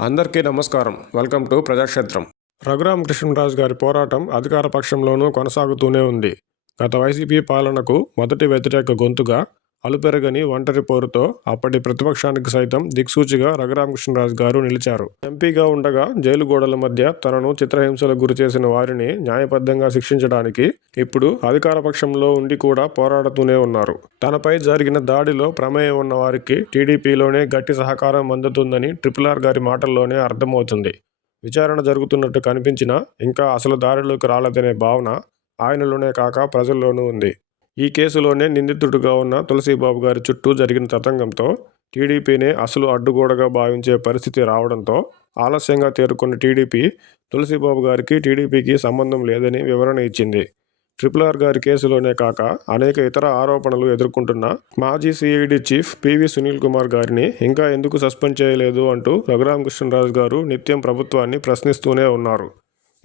అందరికీ నమస్కారం. Welcome to Prajakshetram. Raghurama Krishnaraju గారి పోరాటం అధికార పక్షంలోనూ కొనసాగుతూనే ఉంది. గత వైసీపీ పాలనకు మొదటి వ్యతిరేక గొంతుగా అలుపెరగని ఒంటరి పోరుతో అప్పటి ప్రతిపక్షానికి సైతం దిక్సూచిగా రఘురామకృష్ణరాజు గారు నిలిచారు. ఎంపీగా ఉండగా జైలు గోడల మధ్య తనను చిత్రహింసలకు గురిచేసిన వారిని న్యాయబద్ధంగా శిక్షించడానికి ఇప్పుడు అధికార పక్షంలో ఉండి కూడా పోరాడుతూనే ఉన్నారు. తనపై జరిగిన దాడిలో ప్రమేయం ఉన్న వారికి టీడీపీలోనే గట్టి సహకారం అందుతుందని ట్రిపుల్ ఆర్ గారి మాటల్లోనే అర్థమవుతుంది. విచారణ జరుగుతున్నట్టు కనిపించినా ఇంకా అసలు దారిలోకి రాలేదనే భావన ఆయనలోనే కాక ప్రజల్లోనూ ఉంది. ఈ కేసులోనే నిందితుడుగా ఉన్న తులసీబాబు గారి చుట్టూ జరిగిన తతంగంతో టీడీపీనే అసలు అడ్డుగోడగా భావించే పరిస్థితి రావడంతో ఆలస్యంగా తేరుకున్న టీడీపీ తులసీబాబు గారికి టీడీపీకి సంబంధం లేదని వివరణ ఇచ్చింది. ట్రిపుల్ ఆర్ గారి కేసులోనే కాక అనేక ఇతర ఆరోపణలు ఎదుర్కొంటున్న మాజీ C I D chief P V Sunil Kumar గారిని ఇంకా ఎందుకు సస్పెండ్ చేయలేదు అంటూ రఘురామకృష్ణరాజు గారు నిత్యం ప్రభుత్వాన్ని ప్రశ్నిస్తూనే ఉన్నారు.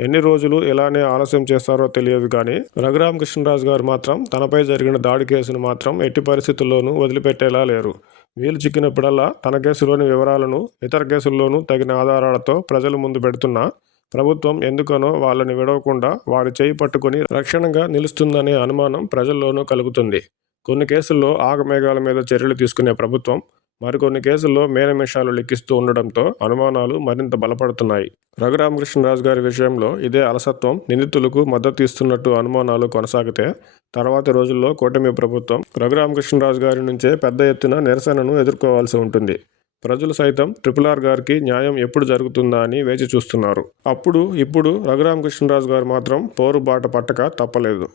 ఎన్ని రోజులు ఇలానే ఆలస్యం చేస్తారో తెలియదు కానీ రఘురామ కృష్ణరాజు గారు మాత్రం తనపై జరిగిన దాడి కేసును మాత్రం ఎట్టి పరిస్థితుల్లోనూ వదిలిపెట్టేలా లేరు. వీలు చిక్కినప్పుడల్లా తన కేసులోని వివరాలను ఇతర కేసుల్లోనూ తగిన ఆధారాలతో ప్రజల ముందు పెడుతున్నా ప్రభుత్వం ఎందుకనో వాళ్ళని విడవకుండా వారి చేయి పట్టుకుని రక్షణగా నిలుస్తుందనే అనుమానం ప్రజల్లోనూ కలుగుతుంది. కొన్ని కేసుల్లో ఆగమేఘాల మీద చర్యలు తీసుకునే ప్రభుత్వం మరికొన్ని కేసుల్లో మేనమేషాలు లెక్కిస్తూ ఉండడంతో అనుమానాలు మరింత బలపడుతున్నాయి. రఘురామకృష్ణరాజు గారి విషయంలో ఇదే అలసత్వం నిందితులకు మద్దతు ఇస్తున్నట్టు అనుమానాలు కొనసాగితే తర్వాతి రోజుల్లో కూటమి ప్రభుత్వం రఘురామకృష్ణరాజు గారి నుంచే పెద్ద ఎత్తున నిరసనను ఎదుర్కోవాల్సి ఉంటుంది. ప్రజలు సైతం ట్రిపుల్ ఆర్ గారికి న్యాయం ఎప్పుడు జరుగుతుందా అని వేచి చూస్తున్నారు. అప్పుడు ఇప్పుడు రఘురామకృష్ణరాజు గారు మాత్రం పోరు బాట పట్టక తప్పలేదు.